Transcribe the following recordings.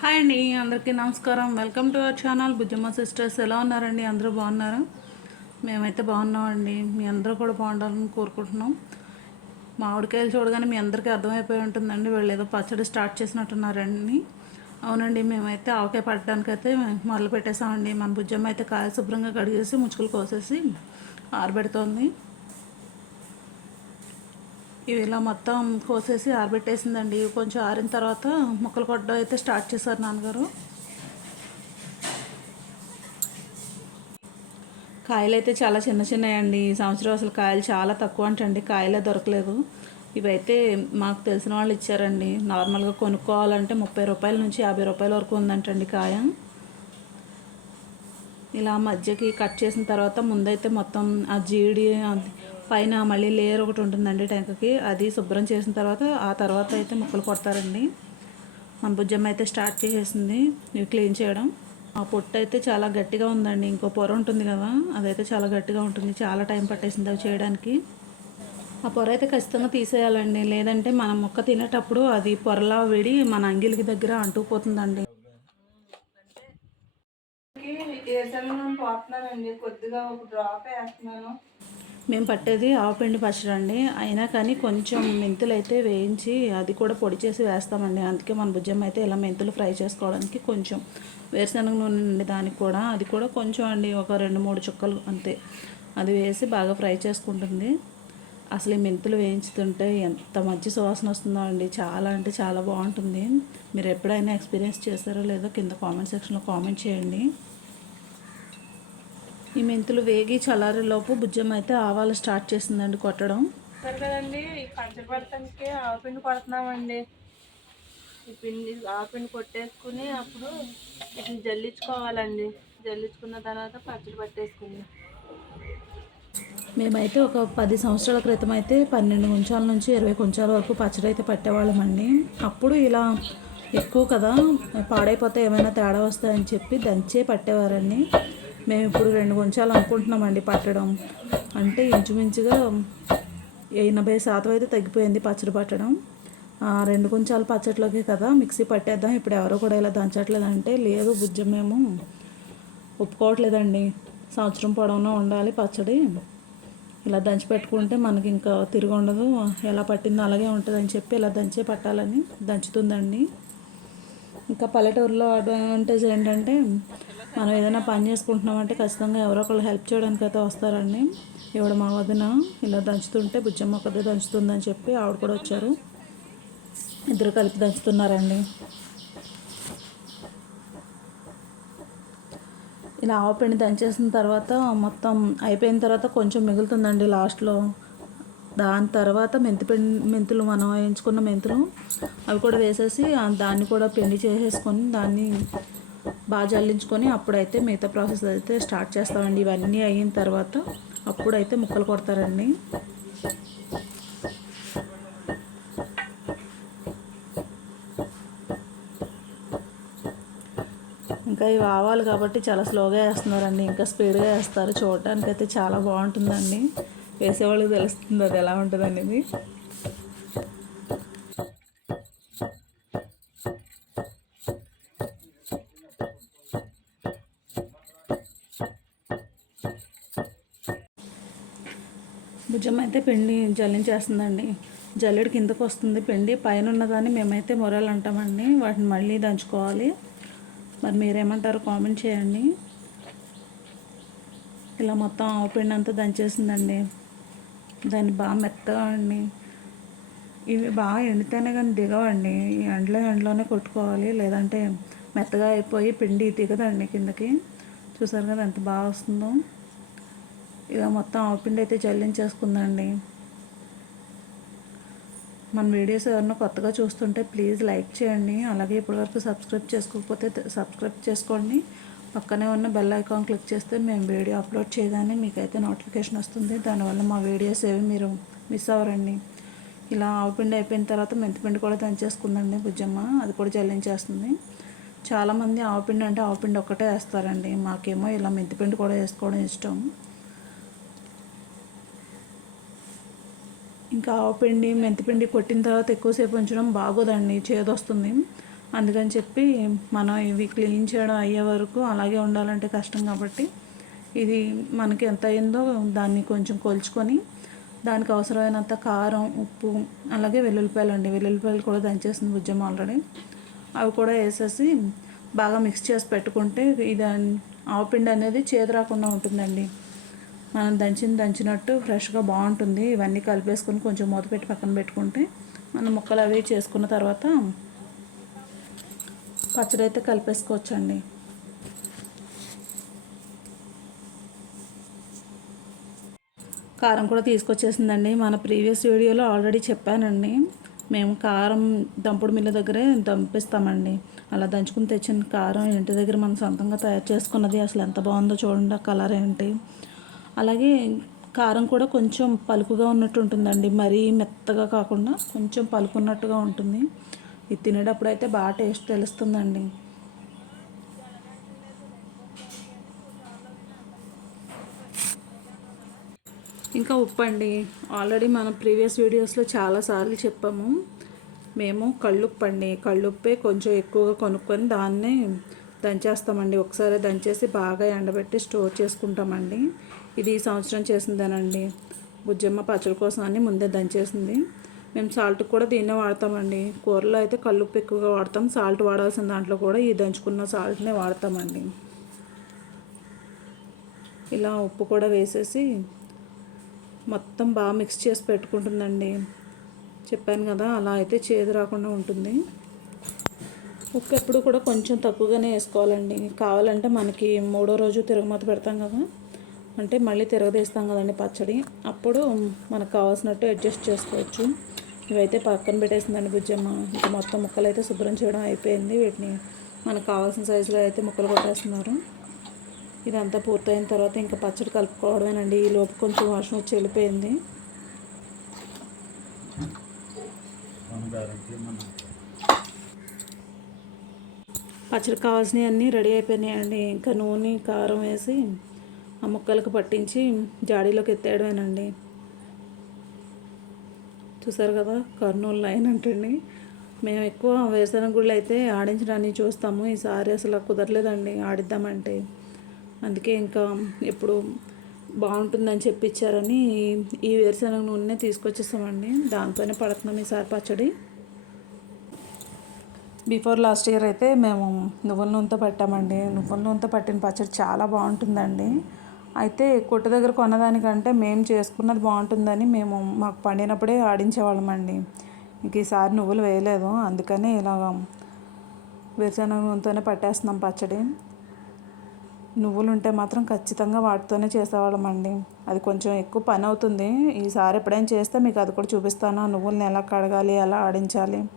Hi అండి అందరికీ నమస్కారం. Welcome to our channel Bujjamma sisters ఎలా ఉన్నారండి? అందరూ బాగున్నారా? మేమైతే బాగున్నామండి. మీ అందరూ కూడా బాగుండాలని కోరుకుంటున్నాం. మామిడికాయలు చూడగానే మీ అందరికీ అర్థమైపోయి ఉంటుందండి. వీళ్ళు ఏదో పచ్చడి స్టార్ట్ చేసినట్టున్నారండి. అవునండి మేమైతే ఆవకాయ పట్టడానికైతే మొదలు పెట్టేసామండి మన బుజ్జమ్మ అయితే కాయ శుభ్రంగా కడిగేసి ముచ్చుకలు కోసేసి ఆరబెడుతోంది. ఇవి ఇలా మొత్తం కోసేసి ఆరబెట్టేసిందండి. ఇవి కొంచెం ఆరిన తర్వాత ముక్కలు కొట్టడం అయితే స్టార్ట్ చేశారు నాన్నగారు. కాయలు అయితే చాలా చిన్న చిన్నయండి. ఈ సంవత్సరం అసలు కాయలు చాలా తక్కువ అంటండి. కాయలే దొరకలేదు. ఇవైతే మాకు తెలిసిన వాళ్ళు ఇచ్చారండి. నార్మల్గా కొనుక్కోవాలంటే ముప్పై రూపాయల నుంచి యాభై రూపాయల వరకు ఉందంటండి కాయ. ఇలా మధ్యకి కట్ చేసిన తర్వాత ముందైతే మొత్తం ఆ జీడి పైన మళ్ళీ లేయర్ ఒకటి ఉంటుందండి టెంకకి అది శుభ్రం చేసిన తర్వాత ఆ తర్వాత అయితే ముక్కలు కొడతారండి. మన బుజ్జమ్మ అయితే స్టార్ట్ చేసేసింది. ఇవి క్లీన్ చేయడం. ఆ పొట్టు అయితే చాలా గట్టిగా ఉందండి. ఇంకో పొర ఉంటుంది కదా అదైతే చాలా గట్టిగా ఉంటుంది. చాలా టైం పట్టేసింది అవి చేయడానికి. ఆ పొర అయితే ఖచ్చితంగా తీసేయాలండి. లేదంటే మనం మొక్క తినేటప్పుడు అది పొరలా విడి మన అంగిలికి దగ్గర అంటుకుపోతుందండి. పోతున్నానండి. కొద్దిగా ఒక డ్రాప్ వేస్తున్నాను. మేము పట్టేది ఆవుపిండి పచ్చడి అండి. అయినా కానీ కొంచెం మెంతులు అయితే వేయించి అది కూడా పొడి చేసి వేస్తామండి. అందుకే మన భుజం అయితే ఇలా మెంతులు ఫ్రై చేసుకోవడానికి కొంచెం వేరుశనగ నూనె అండి దానికి కూడా అది కూడా కొంచెం అండి ఒక రెండు మూడు చుక్కలు అంతే. అది వేసి బాగా ఫ్రై చేసుకుంటుంది. అసలు ఈ మెంతులు వేయించుతుంటే ఎంత మంచి సువాసన వస్తుందో అండి. చాలా అంటే చాలా బాగుంటుంది. మీరు ఎప్పుడైనా ఎక్స్పీరియన్స్ చేశారో లేదో కింద కామెంట్ సెక్షన్లో కామెంట్ చేయండి. ఈ మెంతులు వేగి చల్లారేలోపు బుజ్జమ్మ అయితే ఆవాలు స్టార్ట్ చేసిందండి కొట్టడం. సరే కదండి ఈ పచ్చడి పడటానికి ఆవపిండి కొడుతున్నామండి. ఈ పిండి ఆవపిండి కొట్టేసుకుని అప్పుడు వీటిని జల్లించుకోవాలండి. జల్లించుకున్న తర్వాత పచ్చడి పట్టేసుకుంది. మేమైతే ఒక పది సంవత్సరాల క్రితం అయితే పన్నెండు కొంచాల నుంచి ఇరవై కొంచాల వరకు పచ్చడి అయితే పట్టేవాళ్ళమండి. అప్పుడు ఇలా ఎక్కువ కదా పాడైపోతే ఏమైనా తేడా వస్తాయని చెప్పి దంచే పట్టేవారండి. మేము ఇప్పుడు రెండు గుంచాలు అనుకుంటున్నామండి పట్టడం. అంటే ఇంచుమించుగా ఎనభై శాతం అయితే తగ్గిపోయింది పచ్చడి పట్టడం. రెండు కొంచాలు పచ్చట్లోకే కదా మిక్సీ పట్టేద్దాం. ఇప్పుడు ఎవరో కూడా ఇలా దంచట్లేదంటే లేదు బుజ్జం మేము ఒప్పుకోవట్లేదండి. సంవత్సరం పొడవునా ఉండాలి పచ్చడి. ఇలా దంచి పెట్టుకుంటే మనకి ఇంకా తిరిగి ఉండదు. ఎలా పట్టిందో అలాగే ఉంటుందని చెప్పి ఇలా దంచే పట్టాలని దంచుతుందండి. ఇంకా పల్లెటూరులో అడ్వాంటేజ్ ఏంటంటే మనం ఏదైనా పని చేసుకుంటున్నామంటే ఖచ్చితంగా ఎవరో ఒకళ్ళు హెల్ప్ చేయడానికి అయితే వస్తారండి. ఇవిడ మా వదిన ఇలా దంచుతుంటే బుజ్జమ్మ ఒకదే దంచుతుందని చెప్పి ఆవిడ కూడా వచ్చారు. ఇద్దరు కలిపి దంచుతున్నారండి. ఇలా ఆవపిండి దంచేసిన తర్వాత మొత్తం అయిపోయిన తర్వాత కొంచెం మిగులుతుందండి లాస్ట్లో. దాని తర్వాత మెంతిపిండి మెంతులు మనం వేయించుకున్న మెంతులు అవి కూడా వేసేసి దాన్ని కూడా పిండి చేసేసుకొని దాన్ని బాగా జల్లించుకొని అప్పుడైతే మిగతా ప్రాసెస్ అయితే స్టార్ట్ చేస్తామండి. ఇవన్నీ అయిన తర్వాత అప్పుడైతే ముక్కలు కొడతారండి. ఇంకా ఇవి ఆవాలు కాబట్టి చాలా స్లోగా వేస్తున్నారండి. ఇంకా స్పీడ్గా వేస్తారు. చూడటానికి అయితే చాలా బాగుంటుందండి. వేసేవాళ్ళకి తెలుస్తుంది అది ఎలా ఉంటుంది అనేది కొంచెం అయితే పిండి జల్లించేస్తుందండి. జల్లెడు కిందకు వస్తుంది. పిండి పైన ఉన్నదాన్ని మేమైతే మొరలు అంటామండి. వాటిని మళ్ళీ దంచుకోవాలి. మరి మీరేమంటారో కామెంట్ చేయండి. ఇలా మొత్తం ఆవు పిండి అంతా దంచేసిందండి. దాన్ని బాగా మెత్తగా అండి. ఇవి బాగా ఎండితేనే కానీ దిగవండి. ఈ ఎండలో ఎండలోనే కొట్టుకోవాలి. లేదంటే మెత్తగా అయిపోయి పిండి దిగదండి కిందకి. చూసారు కదా ఎంత బాగా వస్తుందో. ఇలా మొత్తం ఆవుపిండి అయితే జల్లించేసుకుందండి మన వీడియోస్ ఎవరన్నా కొత్తగా చూస్తుంటే ప్లీజ్ లైక్ చేయండి. అలాగే ఇప్పటివరకు సబ్స్క్రైబ్ చేసుకోకపోతే సబ్స్క్రైబ్ చేసుకోండి. పక్కనే ఉన్న బెల్ ఐకాన్ క్లిక్ చేస్తే మేము వీడియో అప్లోడ్ చేయగానే మీకైతే నోటిఫికేషన్ వస్తుంది. దానివల్ల మా వీడియోస్ ఏవి మీరు మిస్ అవ్వరండి. ఇలా ఆవుపిండి అయిపోయిన తర్వాత మెంతిపిండి కూడా దంచేసుకుందండి బుజ్జమ్మ. అది కూడా జల్లించేస్తుంది చాలామంది ఆవుపిండి అంటే ఆవుపిండి ఒక్కటే వేస్తారండి. మాకేమో ఇలా మెంతిపిండి కూడా వేసుకోవడం ఇష్టం. ఇంకా ఆవపిండి మెంతిపిండి కొట్టిన తర్వాత ఎక్కువసేపు ఉంచడం బాగోదండి చేదొస్తుంది. అందుకని చెప్పి మనం ఇవి క్లీన్ చేయడం అయ్యే వరకు అలాగే ఉండాలంటే కష్టం కాబట్టి ఇది మనకి ఎంత అయిందో దాన్ని కొంచెం కొలుచుకొని దానికి అవసరమైనంత కారం ఉప్పు అలాగే వెల్లుల్లిపాయలు అండి. వెల్లుల్లిపాయలు కూడా దంచేసింది ఉద్యమం ఆల్రెడీ అవి కూడా వేసేసి బాగా మిక్స్ చేసి పెట్టుకుంటే ఇది ఆవపిండి అనేది చేదు రాకుండా ఉంటుందండి. మనం దంచిన దంచినట్టు ఫ్రెష్గా బాగుంటుంది. ఇవన్నీ కలిపేసుకొని కొంచెం మూత పెట్టి పక్కన పెట్టుకుంటే మనం ముక్కలు అవి చేసుకున్న తర్వాత పచ్చడి అయితే కలిపేసుకోవచ్చండి. కారం కూడా తీసుకొచ్చేసిందండి. మన ప్రీవియస్ వీడియోలో ఆల్రెడీ చెప్పానండి. మేము కారం దంపుడు మిల్లు దగ్గరే దంపిస్తామండి. అలా దంచుకుని తెచ్చిన కారం ఇంటి దగ్గర మనం సొంతంగా తయారు చేసుకున్నది అసలు ఎంత బాగుందో చూడండి ఆ కలర్ ఏంటి. అలాగే కారం కూడా కొంచెం పలుకుగా ఉన్నట్టు ఉంటుందండి. మరీ మెత్తగా కాకుండా కొంచెం పలుకున్నట్టుగా ఉంటుంది. ఇది తినేటప్పుడు అయితే బాగా టేస్ట్ తెలుస్తుందండి. ఇంకా ఉప్పు అండి ఆల్రెడీ మనం ప్రీవియస్ వీడియోస్లో చాలాసార్లు చెప్పాము. మేము కళ్ళుప్పు అండి కళ్ళుప్పే కొంచెం ఎక్కువగా కొనుక్కొని దాన్నే దంచేస్తామండి. ఒకసారి దంచేసి బాగా ఎండబెట్టి స్టోర్ చేసుకుంటామండి. ఇది ఈ సంవత్సరం చేసిందేనండి. బుజ్జమ్మ పచ్చడి కోసం అని ముందే దంచేసింది. మేము సాల్ట్ కూడా దీన్నే వాడతామండి. కూరలో అయితే కళ్ళుప్పు ఎక్కువగా వాడతాం. సాల్ట్ వాడాల్సిన దాంట్లో కూడా ఈ దంచుకున్న సాల్ట్నే వాడతామండి. ఇలా ఉప్పు కూడా వేసేసి మొత్తం బాగా మిక్స్ చేసి పెట్టుకుంటుందండి. చెప్పాను కదా అలా అయితే చేదు రాకుండా ఉంటుంది. ఉప్పు ఎప్పుడు కూడా కొంచెం తక్కువగానే వేసుకోవాలండి. కావాలంటే మనకి మూడో రోజు తిరగమత పెడతాం కదా. అంటే మళ్ళీ తిరగదీస్తాం కదండి పచ్చడి. అప్పుడు మనకు కావాల్సినట్టు అడ్జస్ట్ చేసుకోవచ్చు. ఇవైతే పక్కన పెట్టేసిందండి బుజ్జమ్మ. ఇంకా మొత్తం ముక్కలు అయితే శుభ్రం చేయడం అయిపోయింది. వీటిని మనకు కావాల్సిన సైజులో అయితే ముక్కలు కొట్టేస్తున్నారు. ఇదంతా పూర్తయిన తర్వాత ఇంకా పచ్చడి కలుపుకోవడమేనండి. ఈ లోపు కొంచెం వర్షం వచ్చి వెళ్ళిపోయింది. పచ్చడి కావాల్సినవి అన్నీ రెడీ అయిపోయినాయండి. ఇంకా నూనె కారం వేసి ఆ ముక్కలకు పట్టించి జాడీలోకి ఎత్తేయడమేనండి. చూసారు కదా కర్నూలు లైన్ అంటండి. మేము ఎక్కువ వేరుశనగ గుళ్ళు అయితే ఆడించడానికి చూస్తాము. ఈసారి అసలు కుదరలేదండి ఆడిద్దామంటే. అందుకే ఇంకా ఎప్పుడు బాగుంటుందని చెప్పిచ్చారని ఈ వేరుశనగ నూనె తీసుకొచ్చేసామండి. దాంతోనే పడుతున్నాం ఈసారి పచ్చడి. బిఫోర్ లాస్ట్ ఇయర్ అయితే మేము నువ్వుల నూనెతో పెట్టామండి. నువ్వుల నూనెతో పట్టిన పచ్చడి చాలా బాగుంటుందండి. అయితే కొట్టు దగ్గర కొన్నదానికంటే మేము చేసుకున్నది బాగుంటుందని మేము మాకు పండినప్పుడే ఆడించేవాళ్ళమండి. ఇంక ఈసారి నువ్వులు వేయలేదు అందుకనే ఇలాగ వేరుశనగ నూనెతోనే పట్టేస్తున్నాం పచ్చడి. నువ్వులు ఉంటే మాత్రం ఖచ్చితంగా వాటితోనే చేసేవాళ్ళమండి. అది కొంచెం ఎక్కువ పని అవుతుంది. ఈసారి ఎప్పుడైనా చేస్తే మీకు అది కూడా చూపిస్తాను. ఆ ఎలా కడగాలి ఎలా ఆడించాలి.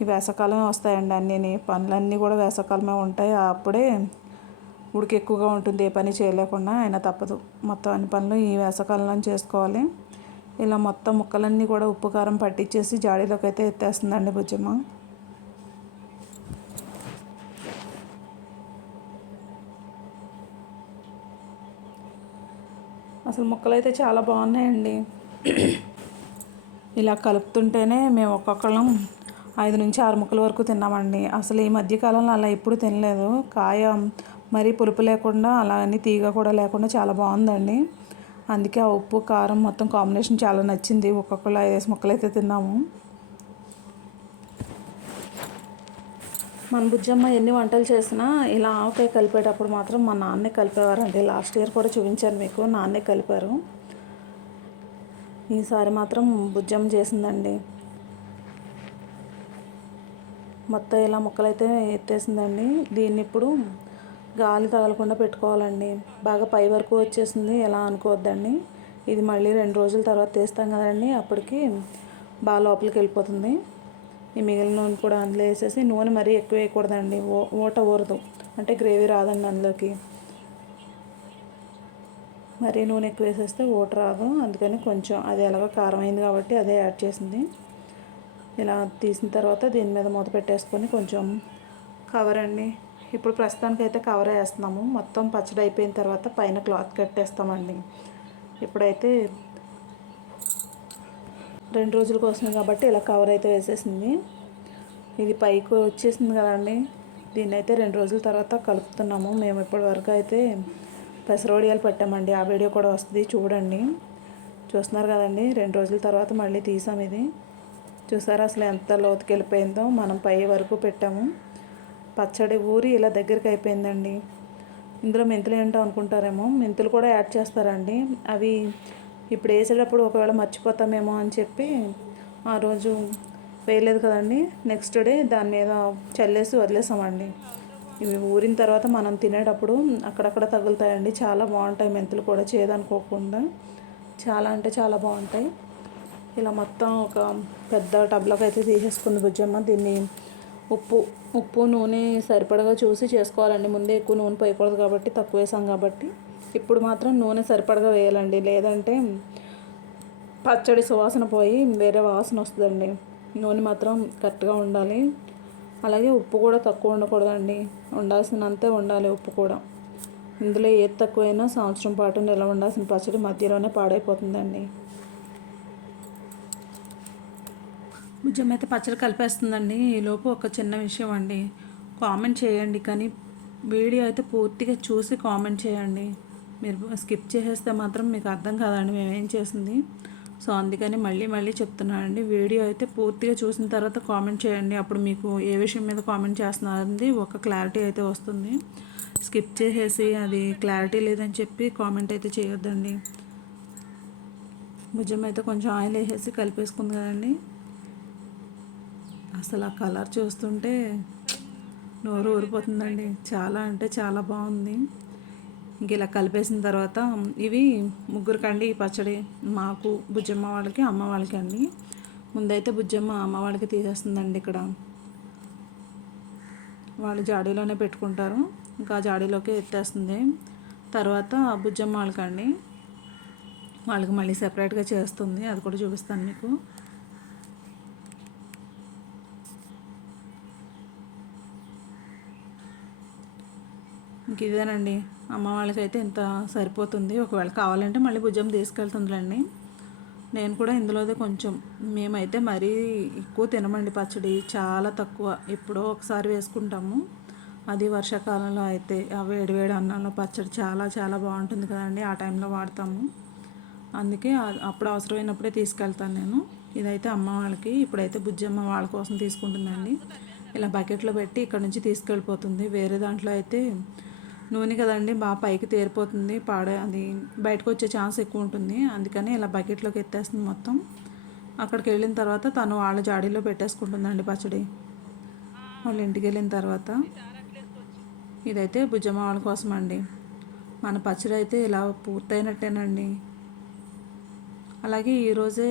ఈ వేసవకాలమే వస్తాయండి అన్నీ పనులన్నీ కూడా వేసవకాలమే ఉంటాయి. అప్పుడే ఉడికి ఎక్కువగా ఉంటుంది ఏ పని చేయలేకుండా అయినా తప్పదు. మొత్తం అన్ని పనులు ఈ వేసవకాలంలో చేసుకోవాలి. ఇలా మొత్తం ముక్కలన్నీ కూడా ఉప్పు కారం పట్టించేసి జాడీలోకి అయితే ఎత్తేస్తుందండి బుజ్జమ్మ. అసలు ముక్కలు అయితే చాలా బాగున్నాయండి. ఇలా కలుపుతుంటేనే మేము ఒక్కొక్కళ్ళం ఐదు నుంచి ఆరు ముక్కల వరకు తిన్నామండి. అసలు ఈ మధ్యకాలంలో అలా ఎప్పుడు తినలేదు. కాయ మరి పులుపు లేకుండా అలా అని తీగ కూడా లేకుండా చాలా బాగుందండి. అందుకే ఆ ఉప్పు కారం మొత్తం కాంబినేషన్ చాలా నచ్చింది. ఒక్కొక్కరు ఐదేసి ముక్కలు అయితే తిన్నాము. మన బుజ్జమ్మ ఎన్ని వంటలు చేసినా ఇలా ఆవకాయ కలిపేటప్పుడు మాత్రం మా నాన్నే కలిపేవారండి. లాస్ట్ ఇయర్ కూడా చూపించాను మీకు. నాన్నే కలిపారు. ఈసారి మాత్రం బుజ్జమ్మ చేసిందండి. మొత్తం ఇలా ముక్కలైతే ఎత్తేసిందండి. దీన్ని ఇప్పుడు గాలి తగలకుండా పెట్టుకోవాలండి. బాగా పై వరకు వచ్చేసింది. ఎలా అనుకోవద్దండి. ఇది మళ్ళీ రెండు రోజుల తర్వాత తీస్తాం కదండి. అప్పటికి బాగా లోపలికి వెళ్ళిపోతుంది. ఈ మిగిలిన నూనె కూడా అందులో వేసేసి నూనె మరీ ఎక్కువ వేయకూడదండి. ఓ ఊట ఊరదు. అంటే గ్రేవీ రాదండి అందులోకి. మరీ నూనె ఎక్కువ వేసేస్తే ఓట రాదు. అందుకని కొంచెం అది ఎలాగో కారం అయింది కాబట్టి అదే యాడ్ చేసింది. ఇలా తీసిన తర్వాత దీని మీద మూత పెట్టేసుకొని కొంచెం కవర్ అండి. ఇప్పుడు ప్రస్తుతానికి అయితే కవర్ వేస్తున్నాము. మొత్తం పచ్చడి అయిపోయిన తర్వాత పైన క్లాత్ కట్టేస్తామండి. ఇప్పుడైతే రెండు రోజుల కోసమే కాబట్టి ఇలా కవర్ అయితే వేసేసింది. ఇది పైకి వచ్చేసింది కదండి. దీన్ని అయితే రెండు రోజుల తర్వాత కలుపుతున్నాము. మేము ఇప్పటి వరకు అయితే పెసరవడియాలు పెట్టామండి. ఆ వీడియో కూడా వస్తుంది చూడండి. చూస్తున్నారు కదండి రెండు రోజుల తర్వాత మళ్ళీ తీసాం ఇది. చూసారా అసలు ఎంత లోతుకి వెళ్ళిపోయిందో మనం పై వరకు పెట్టాము. పచ్చడి ఊరి ఇలా దగ్గరికి అయిపోయిందండి. ఇందులో మెంతులు ఏంటో అనుకుంటారేమో. మెంతులు కూడా యాడ్ చేస్తారండి. అవి ఇప్పుడు వేసేటప్పుడు ఒకవేళ మర్చిపోతామేమో అని చెప్పి ఆ రోజు వేయలేదు కదండి. నెక్స్ట్ డే దాని మీద చల్లేసి వదిలేసామండి. ఇవి ఊరిన తర్వాత మనం తినేటప్పుడు అక్కడక్కడ తగులుతాయండి. చాలా బాగుంటాయి మెంతులు కూడా చేదనుకోకుండా. చాలా అంటే చాలా బాగుంటాయి. ఇలా మొత్తం ఒక పెద్ద టబ్లోకి అయితే తీసేసుకుంది బుజ్జమ్మ. దీన్ని ఉప్పు ఉప్పు నూనె సరిపడగా చూసి చేసుకోవాలండి. ముందే ఎక్కువ నూనె పోయకూడదు కాబట్టి తక్కువ వేసాం కాబట్టి. ఇప్పుడు మాత్రం నూనె సరిపడగా వేయాలండి. లేదంటే పచ్చడి సువాసన పోయి వేరే వాసన వస్తుందండి. నూనె మాత్రం కరెక్ట్గా ఉండాలి. అలాగే ఉప్పు కూడా తక్కువ ఉండకూడదండి. ఉండాల్సినంతే ఉండాలి ఉప్పు కూడా. ఇందులో ఏది తక్కువైనా సంవత్సరం పాటు నిల్వ ఉండాల్సిన పచ్చడి మధ్యలోనే పాడైపోతుందండి. కొంచెం అయితే పచ్చడి కలిపేస్తుందండి. ఈలోపు ఒక చిన్న విషయం అండి. కామెంట్ చేయండి. కానీ వీడియో అయితే పూర్తిగా చూసి కామెంట్ చేయండి. మీరు స్కిప్ చేసేస్తే మాత్రం మీకు అర్థం కాదండి మేమేం చేసింది. సో అందుకని మళ్ళీ మళ్ళీ చెప్తున్నానండి. వీడియో అయితే పూర్తిగా చూసిన తర్వాత కామెంట్ చేయండి. అప్పుడు మీకు ఏ విషయం మీద కామెంట్ చేస్తున్నారని ఒక క్లారిటీ అయితే వస్తుంది. స్కిప్ చేసేసి అది క్లారిటీ లేదని చెప్పి కామెంట్ అయితే చేయొద్దండి. భుజం అయితే కొంచెం ఆయిల్ వేసేసి కలిపేసుకుంది కదండి. అసలు ఆ కలర్ చూస్తుంటే నోరు ఊరిపోతుందండి. చాలా అంటే చాలా బాగుంది. ఇంక ఇలా కలిపేసిన తర్వాత ఇవి ముగ్గురికండి ఈ పచ్చడి మాకు బుజ్జమ్మ వాళ్ళకి అమ్మ వాళ్ళకి అండి. ముందైతే బుజ్జమ్మ అమ్మ వాళ్ళకి తీసేస్తుందండి ఇక్కడ. వాళ్ళు జాడీలోనే పెట్టుకుంటారు. ఇంకా జాడీలోకి ఎత్తేస్తుంది. తర్వాత బుజ్జమ్మ వాళ్ళకండి. వాళ్ళకి మళ్ళీ సెపరేట్గా చేస్తుంది. అది కూడా చూపిస్తాను మీకు. ఇంక ఇదేనండి అమ్మ వాళ్ళకైతే ఇంత సరిపోతుంది. ఒకవేళ కావాలంటే మళ్ళీ భుజం తీసుకెళ్తుందిలేండి. నేను కూడా ఇందులోదే కొంచెం మేమైతే మరీ ఎక్కువ తినమండి పచ్చడి. చాలా తక్కువ. ఎప్పుడో ఒకసారి వేసుకుంటాము. అది వర్షాకాలంలో అయితే ఆ వేడివేడి అన్నంలో పచ్చడి చాలా చాలా బాగుంటుంది కదండి. ఆ టైంలో వాడతాము. అందుకే అప్పుడు అవసరమైనప్పుడే తీసుకెళ్తాను నేను. ఇదైతే అమ్మ వాళ్ళకి ఇప్పుడైతే బుజ్జమ్మ వాళ్ళ కోసం తీసుకుంటుందండి. ఇలా బకెట్లో పెట్టి ఇక్కడ నుంచి తీసుకెళ్ళిపోతుంది. వేరే దాంట్లో అయితే నూనె కదండి బాగా పైకి తేరిపోతుంది. పాడే అది బయటకు వచ్చే ఛాన్స్ ఎక్కువ ఉంటుంది. అందుకని ఇలా బకెట్లోకి ఎత్తేస్తుంది మొత్తం. అక్కడికి వెళ్ళిన తర్వాత తను వాళ్ళ జాడీలో పెట్టేసుకుంటుందండి పచ్చడి. వాళ్ళ ఇంటికి వెళ్ళిన తర్వాత. ఇదైతే భుజమ్మ వాళ్ళ కోసం అండి మన పచ్చడి అయితే ఇలా పూర్తయినట్టేనండి. అలాగే ఈరోజే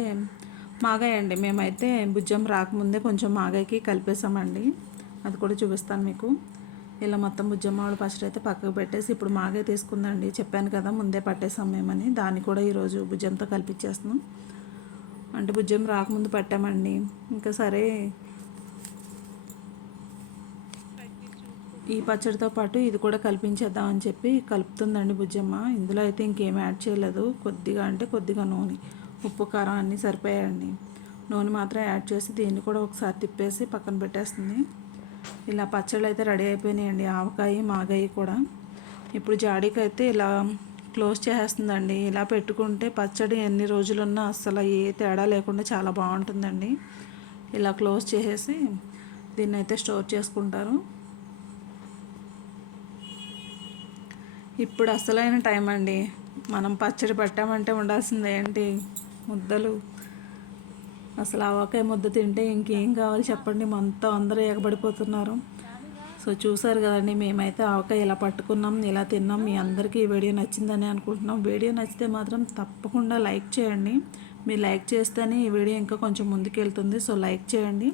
మాగాయ అండి. మేమైతే భుజం రాకముందే కొంచెం మాగాయకి కలిపేసామండి. అది కూడా చూపిస్తాను మీకు. ఇలా మొత్తం బుజ్జమ్మావుల పచ్చడి అయితే పక్కకు పెట్టేసి ఇప్పుడు మాగే తీసుకుందండి. చెప్పాను కదా ముందే పట్టేసాం మేమని. దాన్ని కూడా ఈరోజు భుజంతో కలిపించేస్తున్నాం. అంటే భుజం రాకముందు పట్టామండి. ఇంకా సరే. ఈ పచ్చడితో పాటు ఇది కూడా కల్పించేద్దాం అని చెప్పి కలుపుతుందండి బుజ్జమ్మ ఇందులో అయితే ఇంకేం యాడ్ చేయలేదు. కొద్దిగా అంటే కొద్దిగా నూనె ఉప్పు కారం అన్నీ సరిపోయాయండి. నూనె మాత్రం యాడ్ చేసి దీన్ని కూడా ఒకసారి తిప్పేసి పక్కన పెట్టేస్తుంది. ఇలా పచ్చళ్ళు అయితే రెడీ అయిపోయినాయండి. ఆవకాయ మాగాయి కూడా. ఇప్పుడు జాడీకి అయితే ఇలా క్లోజ్ చేసేస్తుందండి. ఇలా పెట్టుకుంటే పచ్చడి ఎన్ని రోజులున్నా అస్సలు ఏ తేడా లేకుండా చాలా బాగుంటుందండి. ఇలా క్లోజ్ చేసేసి దీన్ని అయితే స్టోర్ చేసుకుంటారు. ఇప్పుడు అసలైన టైం అండి మనం పచ్చడి పట్టామంటే ఉండాల్సింది ఏంటి ముద్దలు. అసలు ఆవకాయ ముద్ద తింటే ఇంకేం కావాలి చెప్పండి. మొత్తం అందరూ ఎగబడిపోతున్నారు సో చూసారు కదండి మేమైతే ఆవకాయ ఇలా పట్టుకున్నాం ఇలా తిన్నాం. మీ అందరికీ ఈ వీడియో నచ్చిందని అనుకుంటున్నాం. వీడియో నచ్చితే మాత్రం తప్పకుండా లైక్ చేయండి. మీరు లైక్ చేస్తేనే ఈ వీడియో ఇంకా కొంచెం ముందుకెళ్తుంది. సో లైక్ చేయండి.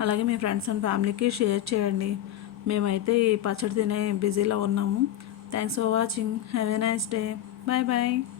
అలాగే మీ ఫ్రెండ్స్ అండ్ ఫ్యామిలీకి షేర్ చేయండి. మేమైతే ఈ పచ్చడి తినే బిజీలో ఉన్నాము. Thanks for watching. Have a nice day. Bye bye.